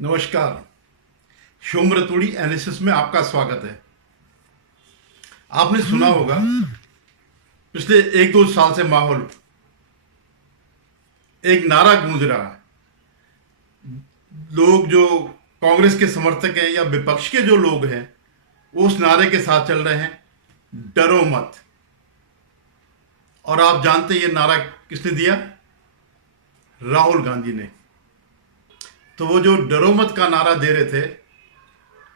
नमस्कार। शुम्भ रतूड़ी एनालिसिस में आपका स्वागत है। आपने सुना होगा पिछले 1-2 साल से माहौल एक नारा गूंज रहा है। लोग जो कांग्रेस के समर्थक हैं या विपक्ष के जो लोग हैं वो उस नारे के साथ चल रहे हैं, डरो मत। और आप जानते हैं ये नारा किसने दिया? राहुल गांधी ने। तो वो जो डरो मत का नारा दे रहे थे,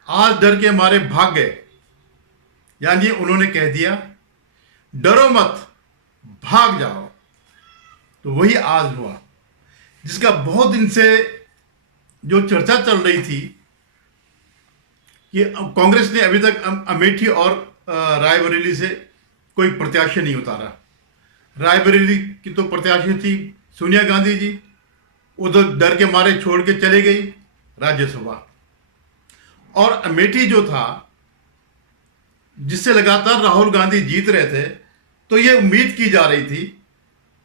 आज डर के मारे भाग गए। यानी उन्होंने कह दिया डरो मत, भाग जाओ। तो वही आज हुआ, जिसका बहुत दिन से जो चर्चा चल रही थी कि कांग्रेस ने अभी तक अमेठी और रायबरेली से कोई प्रत्याशी नहीं उतारा। रायबरेली की तो प्रत्याशी थी सोनिया गांधी जी, उधर डर के मारे छोड़ के चले गई राज्यसभा। और अमेठी जो था, जिससे लगातार राहुल गांधी जीत रहे थे, तो ये उम्मीद की जा रही थी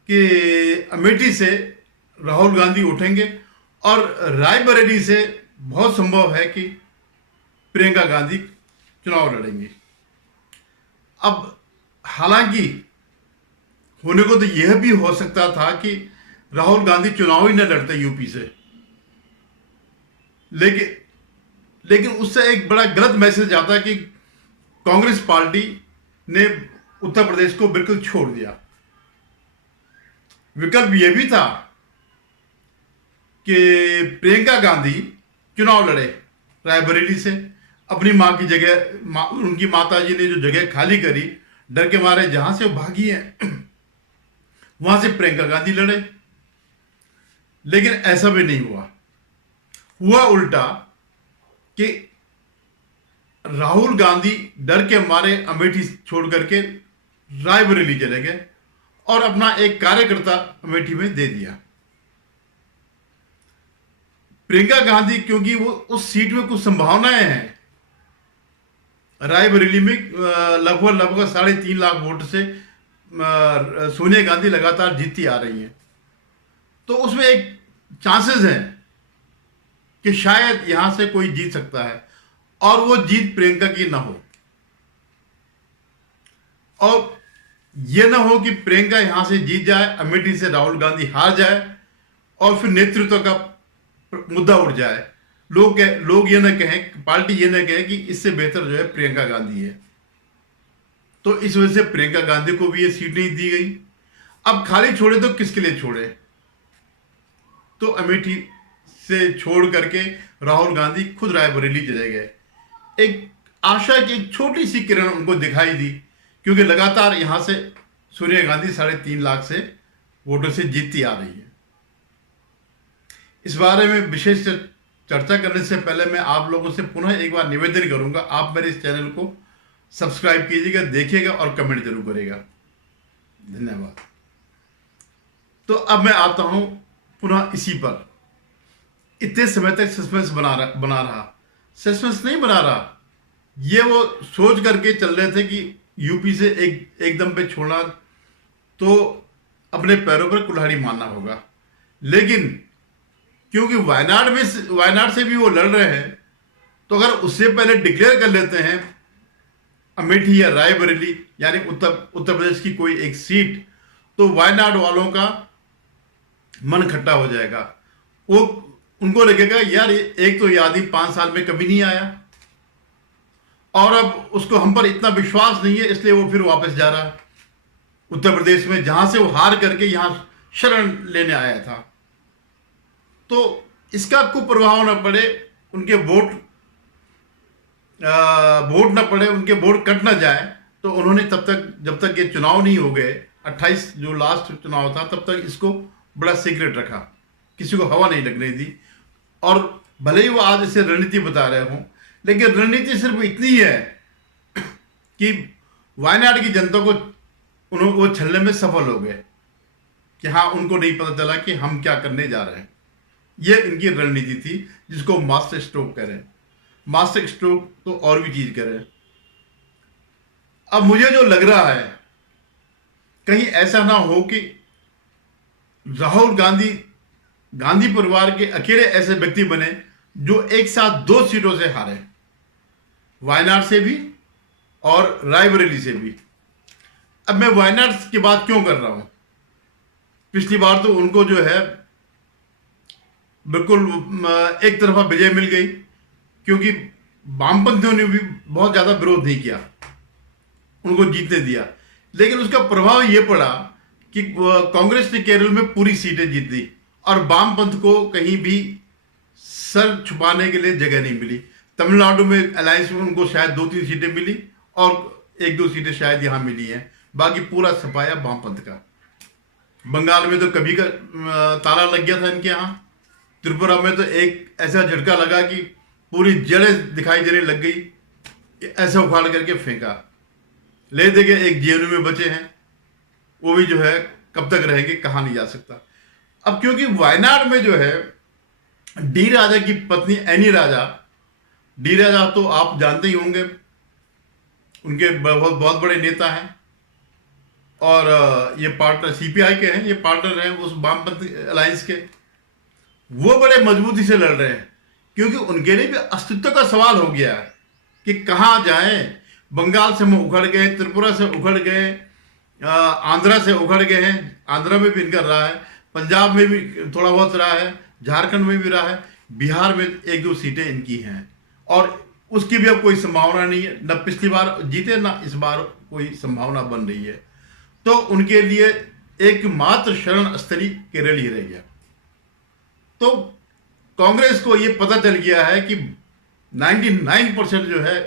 कि अमेठी से राहुल गांधी उठेंगे और रायबरेली से बहुत संभव है कि प्रियंका गांधी चुनाव लड़ेंगी। अब हालांकि होने को तो यह भी हो सकता था कि राहुल गांधी चुनाव ही न लड़ते यूपी से, लेकिन उससे एक बड़ा गलत मैसेज आता कि कांग्रेस पार्टी ने उत्तर प्रदेश को बिल्कुल छोड़ दिया। विकल्प यह भी था कि प्रियंका गांधी चुनाव लड़े रायबरेली से, अपनी मां की जगह, उनकी माताजी ने जो जगह खाली करी डर के मारे, जहां से वो भागी हैं वहां से प्रियंका गांधी लड़े। लेकिन ऐसा भी नहीं हुआ उल्टा कि राहुल गांधी डर के मारे अमेठी छोड़ करके रायबरेली चले गए और अपना एक कार्यकर्ता अमेठी में दे दिया। प्रियंका गांधी, क्योंकि वो उस सीट में कुछ संभावनाएं हैं, रायबरेली में लगभग 3.5 लाख वोट से सोनिया गांधी लगातार जीतती आ रही हैं, तो उसमें एक चांसेस हैं कि शायद यहां से कोई जीत सकता है और वो जीत प्रियंका की ना हो, और ये ना हो कि प्रियंका यहां से जीत जाए, अमेठी से राहुल गांधी हार जाए और फिर नेतृत्व का मुद्दा उठ जाए। लोग ये ना कहें, पार्टी ये ना कहे कि इससे बेहतर जो है प्रियंका गांधी है। तो इस वजह से प्रियंका गांधी को भी ये सीट नहीं दी गई। अब खाली छोड़े तो किसके लिए छोड़े? तो अमेठी से छोड़ करके राहुल गांधी खुद रायबरेली चले गए। एक आशा की एक छोटी सी किरण उनको दिखाई दी, क्योंकि लगातार यहां से सोनिया गांधी 3.5 लाख से वोटों से जीतती आ रही है। इस बारे में विशेष चर्चा करने से पहले मैं आप लोगों से पुनः एक बार निवेदन करूंगा, आप मेरे इस चैनल को सब्सक्राइब कीजिएगा, देखिएगा और कमेंट जरूर करिएगा। धन्यवाद। तो अब मैं आता हूं पुनः इसी पर। इतने समय तक सस्पेंस बना रहा, सस्पेंस नहीं बना रहा, ये वो सोच करके चल रहे थे कि यूपी से एकदम पे छोड़ना तो अपने पैरों पर कुल्हाड़ी मारना होगा। लेकिन क्योंकि वायनाड से भी वो लड़ रहे हैं, तो अगर उससे पहले डिक्लेयर कर लेते हैं अमेठी या रायबरेली यानी उत्तर प्रदेश की कोई एक सीट, तो वायनाड वालों का मन खट्टा हो जाएगा। वो उनको लगेगा यार एक तो ये आदमी 5 साल में कभी नहीं आया और अब उसको हम पर इतना विश्वास नहीं है, इसलिए वो फिर वापस जा रहा है उत्तर प्रदेश में, जहां से वो हार करके यहां शरण लेने आया था। तो इसका कुप्रभाव न पड़े, उनके वोट न पड़े, उनके वोट कट ना जाए, तो उन्होंने जब तक ये चुनाव नहीं हो गए, 28 जो लास्ट चुनाव था, तब तक इसको बड़ा सीक्रेट रखा, किसी को हवा नहीं लगने दी। और भले ही वो आज इसे रणनीति बता रहे हों, लेकिन रणनीति सिर्फ इतनी है कि वायनाड की जनता को वो छलने में सफल हो गए कि हाँ, उनको नहीं पता चला कि हम क्या करने जा रहे हैं। ये इनकी रणनीति थी, जिसको मास्टर स्ट्रोक करें। मास्टर स्ट्रोक तो और भी चीज करें। अब मुझे जो लग रहा है, कहीं ऐसा ना हो कि राहुल गांधी गांधी परिवार के अकेले ऐसे व्यक्ति बने जो एक साथ 2 सीटों से हारे, वायनाड से भी और रायबरेली से भी। अब मैं वायनाड की बात क्यों कर रहा हूं? पिछली बार तो उनको जो है बिल्कुल एक तरफा विजय मिल गई, क्योंकि वामपंथियों ने भी बहुत ज्यादा विरोध नहीं किया, उनको जीतने दिया। लेकिन उसका प्रभाव यह पड़ा कि कांग्रेस ने केरल में पूरी सीटें जीत ली और वामपंथ को कहीं भी सर छुपाने के लिए जगह नहीं मिली। तमिलनाडु में अलायंस में उनको शायद 2-3 सीटें मिली और 1-2 सीटें शायद यहां मिली हैं, बाकी पूरा सफाया वामपंथ का। बंगाल में तो कभी का ताला लग गया था इनके यहाँ। त्रिपुरा में तो एक ऐसा झटका लगा कि पूरी जड़ें दिखाई देने लग गई, ऐसा उखाड़ करके फेंका। ले दे के एक जेएनयू में बचे हैं, वो भी जो है कब तक रहेंगे कहा नहीं जा सकता। अब क्योंकि वायनाड में जो है डी राजा की पत्नी एनी राजा, डी राजा तो आप जानते ही होंगे, उनके बहुत बहुत बड़े नेता हैं और ये पार्टनर सीपीआई के हैं, ये पार्टनर हैं उस वामपंथी अलायंस के। वो बड़े मजबूती से लड़ रहे हैं क्योंकि उनके लिए भी अस्तित्व का सवाल हो गया है कि कहाँ जाएं। बंगाल से हम उखड़ गए, त्रिपुरा से उखड़ गए, आंध्रा से उखड़ गए हैं, आंध्रा में भी इनका रहा है, पंजाब में भी थोड़ा बहुत रहा है, झारखंड में भी रहा है, बिहार में 1-2 सीटें इनकी हैं और उसकी भी अब कोई संभावना नहीं है। न पिछली बार जीते ना इस बार कोई संभावना बन रही है। तो उनके लिए एकमात्र शरण स्थली केरल ही रह गया। तो कांग्रेस को यह पता चल गया है कि 99% जो है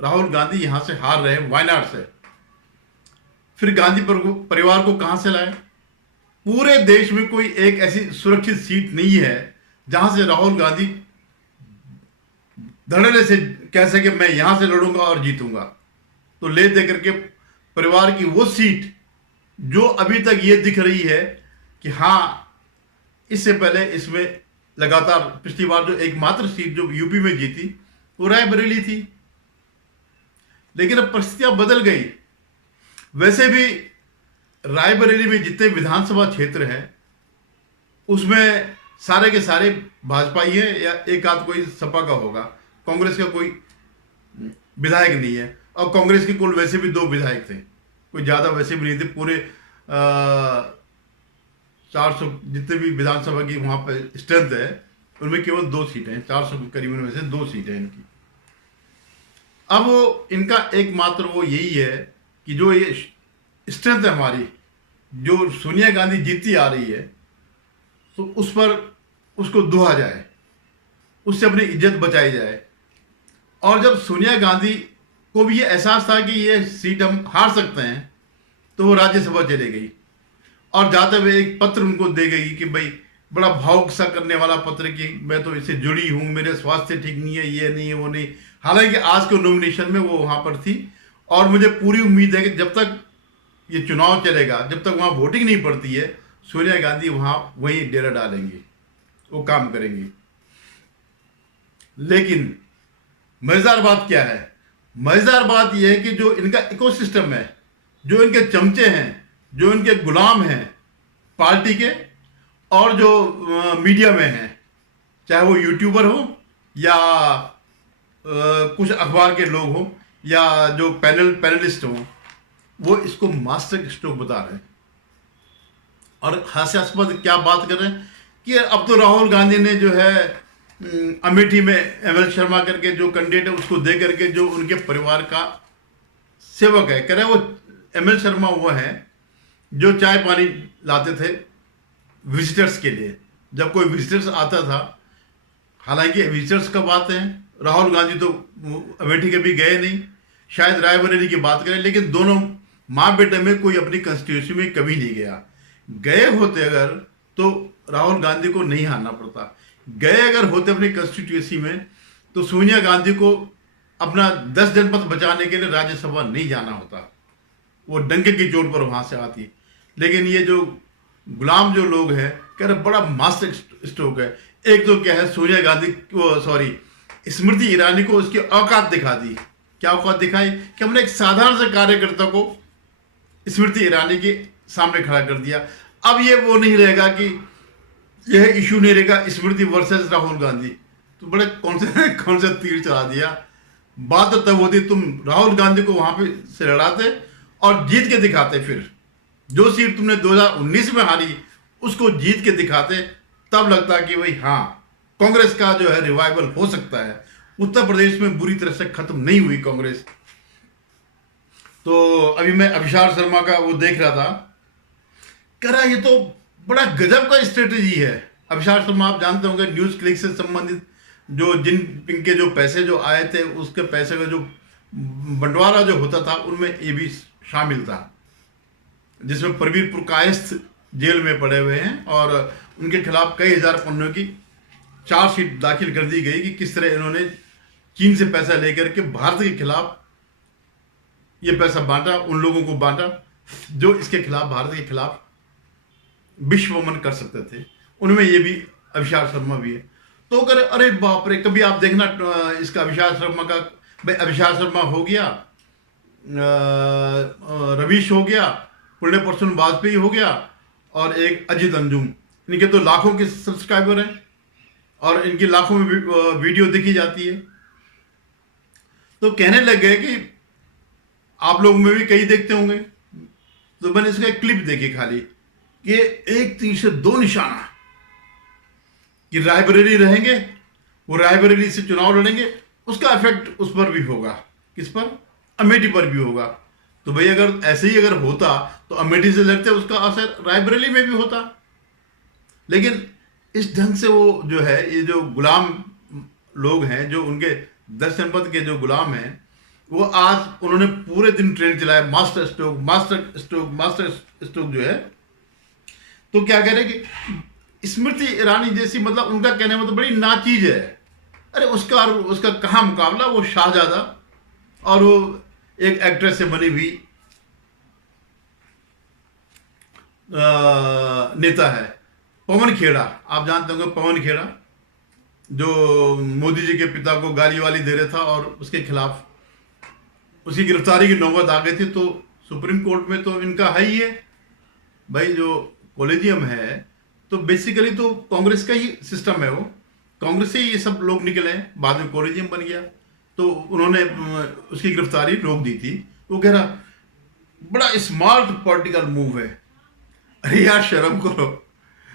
राहुल गांधी यहां से हार रहे हैं वायनाड से। फिर गांधी परिवार को कहां से लाए? पूरे देश में कोई एक ऐसी सुरक्षित सीट नहीं है जहां से राहुल गांधी धड़ल्ले से कह सके मैं यहां से लड़ूंगा और जीतूंगा। तो ले दे करके परिवार की वो सीट जो अभी तक ये दिख रही है कि हाँ, इससे पहले इसमें लगातार पिछली बार जो एकमात्र सीट जो यूपी में जीती वो रायबरेली थी, लेकिन अब परिस्थितियां बदल गई। वैसे भी रायबरेली में जितने विधानसभा क्षेत्र हैं उसमें सारे के सारे भाजपा ही है या एक आध कोई सपा का होगा, कांग्रेस का कोई विधायक नहीं है। और कांग्रेस के कुल वैसे भी 2 विधायक थे, कोई ज्यादा वैसे भी नहीं थे। पूरे 400 जितने भी विधानसभा की वहां पर स्ट्रेंथ है उनमें केवल 2 सीटें हैं, 400 के करीबन में से 2 सीटें इनकी। अब वो इनका एकमात्र वो यही है कि जो ये स्ट्रेंथ है हमारी, जो सोनिया गांधी जीतती आ रही है, तो उस पर उसको दुहा जाए, उससे अपनी इज्जत बचाई जाए। और जब सोनिया गांधी को भी ये एहसास था कि ये सीट हम हार सकते हैं, तो वो राज्यसभा चले गई और जाते हुए एक पत्र उनको दे गई कि भाई बड़ा भावुक सा करने वाला पत्र कि मैं तो इससे जुड़ी हूं, मेरे स्वास्थ्य ठीक नहीं है, ये नहीं है, वो नहीं। हालांकि आज के नॉमिनेशन में वो वहां पर थी और मुझे पूरी उम्मीद है कि जब तक ये चुनाव चलेगा, जब तक वहां वोटिंग नहीं पड़ती है, सोनिया गांधी वहां वहीं डेरा डालेंगी, वो काम करेंगी। लेकिन मजेदार बात क्या है? मजेदार बात यह है कि जो इनका इकोसिस्टम है, जो इनके चमचे हैं, जो इनके गुलाम हैं पार्टी के और जो मीडिया में हैं, चाहे वो यूट्यूबर हो या कुछ अखबार के लोग हो या जो पैनलिस्ट हो, वो इसको मास्टर स्ट्रोक बता रहे हैं। और हास्यास्पद क्या बात कर रहे हैं कि अब तो राहुल गांधी ने जो है अमेठी में एमएल शर्मा करके जो कैंडिडेट है उसको दे करके जो उनके परिवार का सेवक है, कह रहे वो एमएल शर्मा वो है जो चाय पानी लाते थे विजिटर्स के लिए। जब कोई विजिटर्स आता था, हालांकि विजिटर्स का बात है, राहुल गांधी तो अमेठी के भी गए नहीं, शायद रायबरेली की बात करें, लेकिन दोनों माँ बेटे में कोई अपनी कंस्टिट्यूंसी में कभी नहीं गया। गए होते अगर तो राहुल गांधी को नहीं हारना पड़ता। गए अगर होते अपनी कंस्टिट्यूंसी में तो सोनिया गांधी को अपना 10 जनपद बचाने के लिए राज्यसभा नहीं जाना होता, वो डंके की चोट पर वहां से आती। लेकिन ये जो गुलाम जो लोग हैं, कह रहे बड़ा मास्टर स्ट्रोक है। एक तो क्या है, सोनिया गांधी को स्मृति ईरानी को उसकी औकात दिखा दी। क्या औकात दिखाई कि हमने एक साधारण से कार्यकर्ता को स्मृति ईरानी के सामने खड़ा कर दिया। अब ये वो नहीं रहेगा कि यह इशू नहीं रहेगा स्मृति वर्सेस राहुल गांधी, तो बड़े कौन से तीर चला दिया। बात तो तब होती तुम राहुल गांधी को वहां पे से लड़ाते और जीत के दिखाते, फिर जो सीट तुमने 2019 में हारी उसको जीत के दिखाते, तब लगता कि भाई हाँ कांग्रेस का जो है रिवाइवल हो सकता है। उत्तर प्रदेश में बुरी तरह से खत्म नहीं हुई कांग्रेस। तो अभी मैं अभिषार शर्मा का वो देख रहा था, कह रहा ये तो बड़ा गजब का स्ट्रेटेजी है। अभिषार शर्मा आप जानते होंगे न्यूज क्लिक से संबंधित जो जिन के जो पैसे जो आए थे उसके पैसे का जो बंटवारा जो होता था उनमें ये भी शामिल था, जिसमें प्रवीर पुरकायस्थ जेल में पड़े हुए हैं और उनके खिलाफ कई हजार पन्नों की चार्जशीट दाखिल कर दी गई कि किस तरह इन्होंने चीन से पैसा लेकर के भारत के खिलाफ ये पैसा बांटा, उन लोगों को बांटा जो इसके खिलाफ, भारत के खिलाफ विश्वमन कर सकते थे। उनमें ये भी अभिषार शर्मा भी है। तो अगर अरे बाप रे, कभी आप देखना इसका अभिषार शर्मा का, भाई अभिषार शर्मा हो गया, रवीश हो गया, पुण्य परसुन वाजपेयी हो गया और एक अजित अंजुम, इनके तो लाखों के सब्सक्राइबर हैं और इनकी लाखों में वीडियो देखी जाती है। तो कहने लग गए कि आप लोग में भी कई देखते होंगे, तो मैंने इसका एक क्लिप देखी खाली कि एक तीर से दो निशाना, कि रायबरेली रहेंगे, वो रायबरेली से चुनाव लड़ेंगे, उसका इफेक्ट उस पर भी होगा, किस पर, अमेठी पर भी होगा। तो भाई अगर ऐसे ही अगर होता तो अमेठी से लड़ते, उसका असर रायबरेली में भी होता। लेकिन इस ढंग से वो जो है, ये जो गुलाम लोग हैं, जो उनके 10 जनपद के जो गुलाम हैं, वो आज उन्होंने पूरे दिन ट्रेन चलाया, master stroke master stroke master stroke जो है। तो क्या कह रहे कि स्मृति ईरानी जैसी, मतलब उनका कहने में तो बड़ी नाचीज है, अरे उसका कहाँ मुकाबला, वो शाहजादा और वो एक एक्ट्रेस से बनी हुई नेता है पवन खेड़ा। आप जानते होंगे पवन खेड़ा, जो मोदी जी के पिता को गाली वाली दे रहा था और उसके खिलाफ उसकी गिरफ्तारी की नौबत आ गई थी। तो सुप्रीम कोर्ट में तो इनका है ही है भाई, जो कॉलेजियम है, तो बेसिकली तो कांग्रेस का ही सिस्टम है, वो कांग्रेस से ही ये सब लोग निकले हैं, बाद में कॉलेजियम बन गया। तो उन्होंने उसकी गिरफ्तारी रोक दी थी। वो कह रहा बड़ा स्मार्ट पॉलिटिकल मूव है। अरे यार शर्म करो,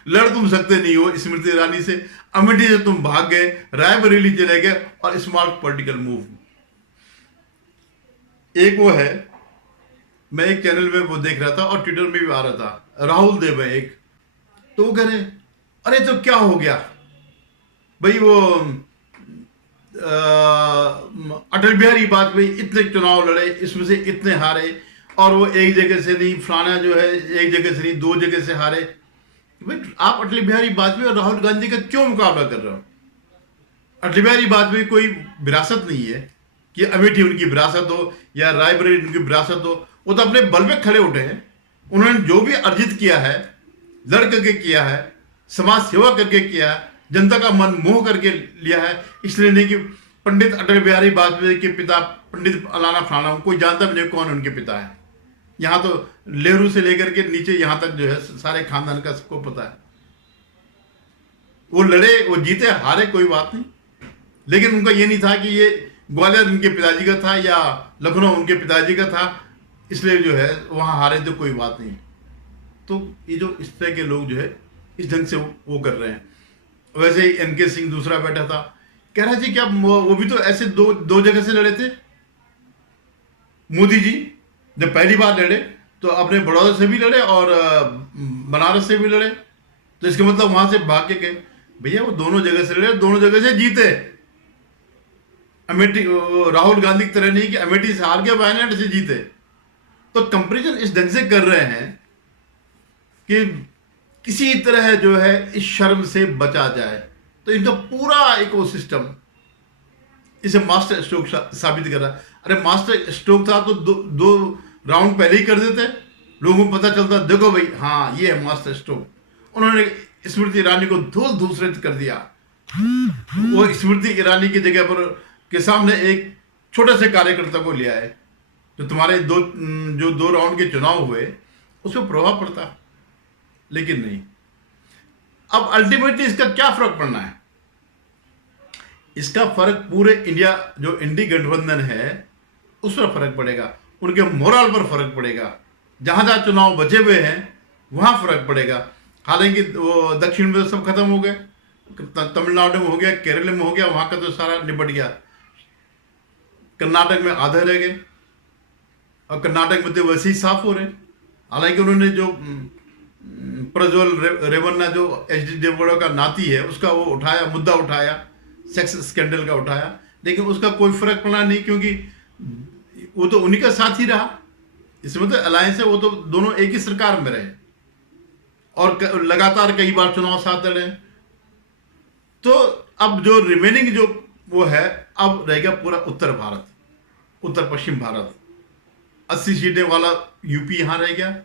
लड़ तुम सकते नहीं हो स्मृति ईरानी से, अमेठी से तुम भाग गए, रायबरेली चले गए और स्मार्ट पॉलिटिकल मूव। एक वो है, मैं एक चैनल में वो देख रहा था और ट्विटर में भी आ रहा था, राहुल देव है एक, तो वो कह रहे अरे तो क्या हो गया भाई, वो अटल बिहारी वाजपेयी इतने चुनाव लड़े, इसमें से इतने हारे, और वो एक जगह से नहीं, फलाना जो है एक जगह से नहीं 2 जगह से हारे। भाई आप अटल बिहारी वाजपेयी और राहुल गांधी का क्यों मुकाबला कर रहे हो? अटल बिहारी वाजपेयी कोई विरासत नहीं है कि अमेठी उनकी विरासत हो या रायबरेली उनकी विरासत हो, वो तो अपने बल पे खड़े उठे हैं। उन्होंने जो भी अर्जित किया है, लड़ करके किया है, समाज सेवा करके किया है, जनता का मन मोह करके लिया है। इसलिए नहीं कि पंडित अटल बिहारी वाजपेयी के पिता पंडित अलाना फलाना, कोई जानता भी नहीं कौन उनके पिता है। यहाँ तो नेहरू से लेकर के नीचे यहाँ तक जो है सारे खानदान का सबको पता है। वो लड़े, वो जीते हारे, कोई बात नहीं, लेकिन उनका ये नहीं था कि ये ग्वालियर उनके पिताजी का था या लखनऊ उनके पिताजी का था, इसलिए जो है वहाँ हारे, तो कोई बात नहीं। तो ये जो इस तरह के लोग जो है इस ढंग से वो कर रहे हैं। वैसे ही एनके सिंह दूसरा बैठा था, कह रहा जी क्या वो भी तो ऐसे दो जगह से लड़े थे। मोदी जी जब पहली बार लड़े तो अपने बड़ौदा से भी लड़े और बनारस से भी लड़े, तो इसका मतलब वहां से भाग के गए। भैया वो दोनों जगह से लड़े, दोनों जगह से जीते। अमेठी राहुल गांधी की तरह नहीं कि अमेठी से हार गए, वायनाड से जीते। तो कंपैरिजन इस ढंग से कर रहे हैं कि किसी तरह जो है इस शर्म से बचा जाए। तो इनका पूरा इकोसिस्टम इसे मास्टर स्ट्रोक साबित कर रहा है। अरे मास्टर स्ट्रोक था तो दो राउंड पहले ही कर देते, लोगों को पता चलता, देखो भाई हाँ ये है मास्टर स्ट्रोक। उन्होंने स्मृति ईरानी को धूल धूसरित कर दिया। वो स्मृति ईरानी की जगह पर के सामने एक छोटे से कार्यकर्ता को लिया है, जो तुम्हारे दो राउंड के चुनाव हुए उस पर प्रभाव पड़ता, लेकिन नहीं। अब अल्टीमेटली इसका क्या फर्क पड़ना है? इसका फर्क पूरे इंडिया जो इंडी गठबंधन है उस पर फर्क पड़ेगा, उनके मोरल पर फर्क पड़ेगा। जहां जहां चुनाव बचे हुए हैं वहां फर्क पड़ेगा। हालांकि वो दक्षिण में तो सब खत्म हो गए, तमिलनाडु में हो गया, केरल में हो गया, वहां का तो सारा निपट गया। कर्नाटक में आधे रह गए और कर्नाटक में तो वैसे ही साफ हो रहे हैं। हालांकि उन्होंने जो प्रज्वल रेवन्ना जो एच डी देवगौड़ा का नाती है उसका वो उठाया, मुद्दा उठाया, सेक्स स्कैंडल का उठाया, लेकिन उसका कोई फर्क पड़ा नहीं, क्योंकि वो तो उन्हीं का साथ ही रहा। इसमें तो अलायंस है, वो तो दोनों एक ही सरकार में रहे और लगातार कई बार चुनाव साथ लड़े। तो अब जो रिमेनिंग जो वो है, अब रहेगा पूरा उत्तर भारत, उत्तर पश्चिम भारत। 80 सीटें वाला यूपी यहाँ रह गया।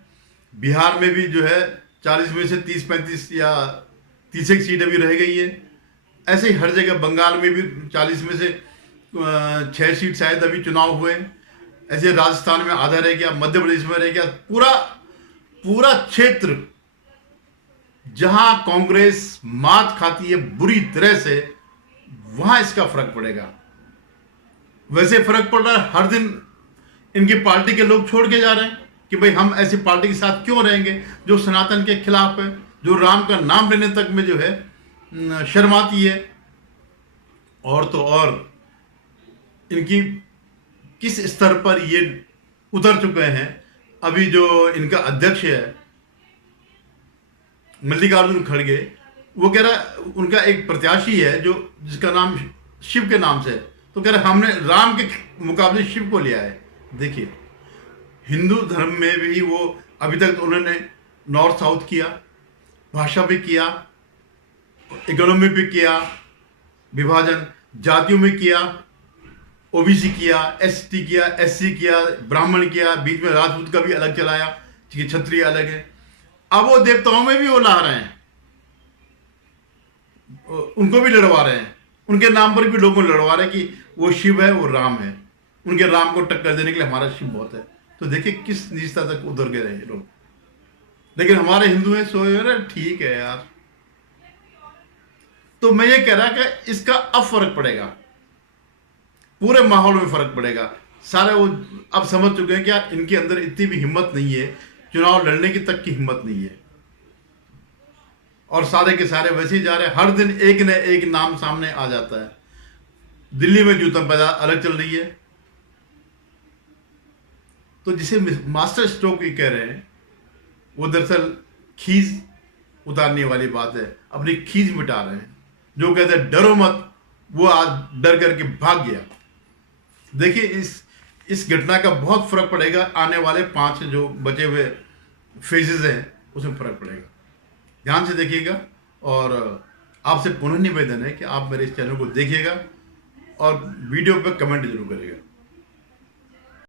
बिहार में भी जो है 40 में से 30-35 या 30 सीटें भी रह गई है। ऐसे ही हर जगह, बंगाल में भी 40 में से 6 सीट शायद अभी चुनाव हुए। ऐसे राजस्थान में आधा रह गया, मध्य प्रदेश में रह गया। पूरा क्षेत्र जहां कांग्रेस मात खाती है बुरी तरह से, वहां इसका फर्क पड़ेगा। वैसे फर्क पड़ रहा है, हर दिन इनकी पार्टी के लोग छोड़ के जा रहे हैं कि भाई हम ऐसी पार्टी के साथ क्यों रहेंगे जो सनातन के खिलाफ है, जो राम का नाम लेने तक में जो है शर्माती है। और तो और इनकी किस स्तर पर ये उतर चुके हैं। अभी जो इनका अध्यक्ष है मल्लिकार्जुन खड़गे, वो कह रहा, उनका एक प्रत्याशी है जो जिसका नाम शिव के नाम से, तो कह रहा हमने राम के मुकाबले शिव को लिया है। देखिए, हिंदू धर्म में भी वो अभी तक तो उन्होंने नॉर्थ साउथ किया, भाषा भी किया, इकोनॉमी भी किया, विभाजन जातियों में किया, ओबीसी किया, एसटी किया, एससी किया, ब्राह्मण किया, बीच में राजपूत का भी अलग चलाया, क्षत्रिय अलग है। अब वो देवताओं में भी वो ला रहे हैं, उनको भी लड़वा रहे हैं, उनके नाम पर भी लोगों को लड़वा रहे हैं कि वो शिव है, वो राम है, उनके राम को टक्कर देने के लिए हमारा शिव बहुत है। तो देखिए किस निजता तक उधर गए रहे लोग। लेकिन हमारे हिंदू हैं सो ठीक है यार। तो मैं ये कह रहा कि इसका अब फर्क पड़ेगा, पूरे माहौल में फर्क पड़ेगा। सारे वो अब समझ चुके हैं कि यार इनके अंदर इतनी भी हिम्मत नहीं है, चुनाव लड़ने की तक की हिम्मत नहीं है, और सारे के सारे वैसे ही जा रहे हैं। हर दिन एक न एक नाम सामने आ जाता है। दिल्ली में जूता पैदा अलग चल रही है, तो जिसे मास्टर स्ट्रोक ही कह रहे हैं, वो दरअसल खीज उतारने वाली बात है, अपनी खीज मिटा रहे हैं। जो कहते हैं डरो मत, वो आज डर करके भाग गया। देखिए इस घटना का बहुत फर्क पड़ेगा, आने वाले 5 जो बचे हुए फेजेस हैं उसमें फर्क पड़ेगा। ध्यान से देखिएगा, और आपसे पुनः निवेदन है कि आप मेरे इस चैनल को देखिएगा और वीडियो पर कमेंट जरूर करिएगा।